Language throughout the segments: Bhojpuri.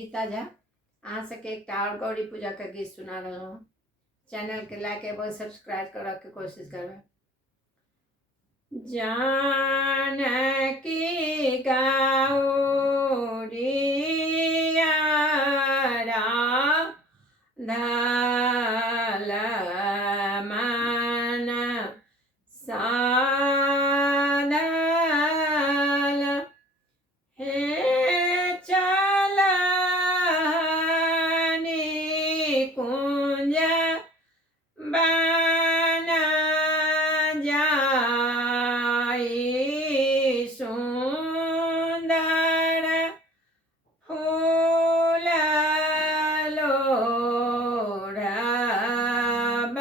गीता झा अहाँ सबके एक और गौरी पूजा का गीत सुना रहा हूँ। चैनल के लाइक एवं सब्सक्राइब करे के कोशिश करबे। जानकी गौरिया धल मन साधल हे चलनी कुंज बन जाई सुंदर फूल लोढ़ब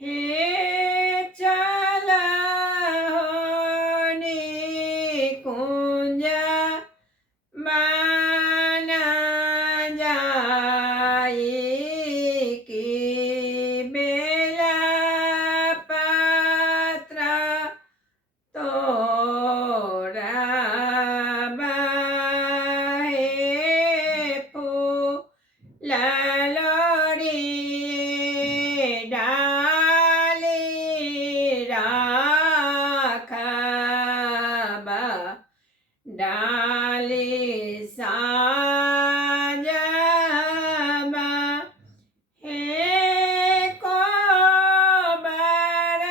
हे चलनी कुंज बन जाई की बेला पत्र तोड़ब हे फूल लोढ़ी डाली राखब डाली साजब हे कोबर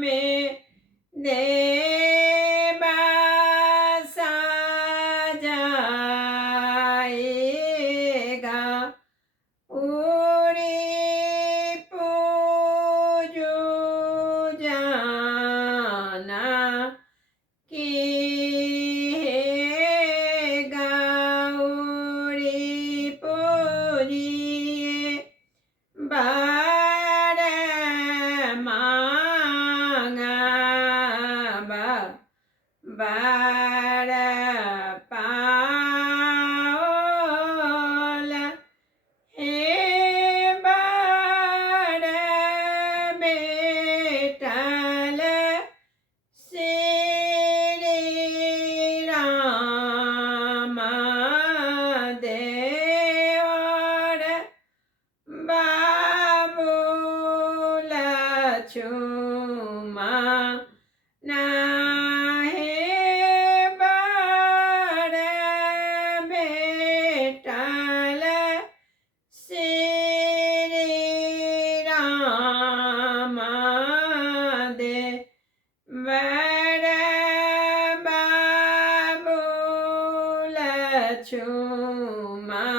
में देव सजाएगा उरी पूजू जाना की हे गौरी पूजिए बर मांगब बर पाओल हे बर बेटल श्री राम देवर बाबू लक्ष्मण हे बर बेटल श्री राम देवर बाबू लक्ष्मण